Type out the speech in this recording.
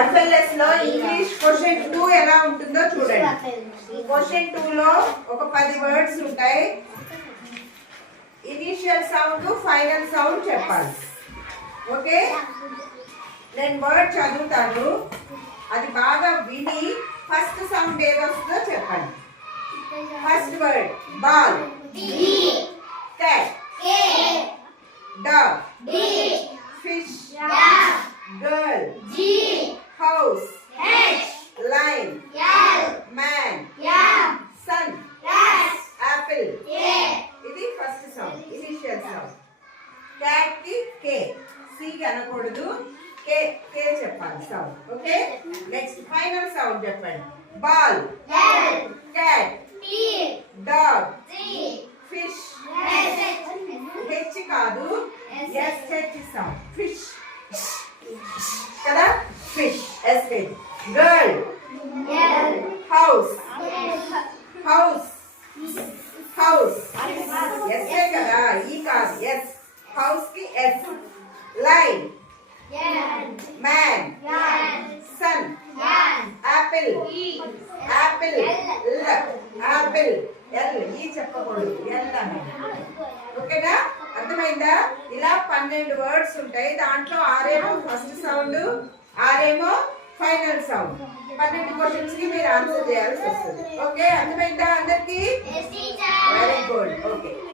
FLS లో English question 2 ఎలా ఉంటుందో చూడండి. క్వశ్చన్ 2 లో ఒక 10 వర్డ్స్ ఉంటాయి. ఇనిషియల్ సౌండ్, ఫైనల్ సౌండ్ చెప్పాలి. ఓకే, నేను వర్డ్ చదువుతాను, అది బాగా విని ఫస్ట్ సౌండ్ ఏదొస్తుందో చెప్పండి. First word ball, cat, dog, fish, girl, house, lion, man, sun, apple. ఇది first sound, initial sound. Cat కి కే, సి కి అనకూడదు, కే కే చెప్పాలి sound. Okay, next final sound చెప్పండి. Ball, cat, dog, fish, H కాదు, S H sound, fish కదా, fish S H. Girl, house, house, house yes కదా, ఈ కాదు, ఎస్, హౌస్ కి S. Line, man, sun, apple, apple, apple, L, ఈ చెప్పకూడదు, L అన్నది. ఓకేనా, అర్థమైందా? ఇలా 12 వర్డ్స్ ఉంటాయి. దాంట్లో 6 ఏమో ఫస్ట్ సౌండ్, 6 ఏమో ఫైనల్ సౌండ్. 12 క్వశ్చన్స్ కి మీరు ఆన్సర్ చేయాల్సి వస్తుంది. ఓకే, అర్థమైందా అందరికి? Very good. ఓకే.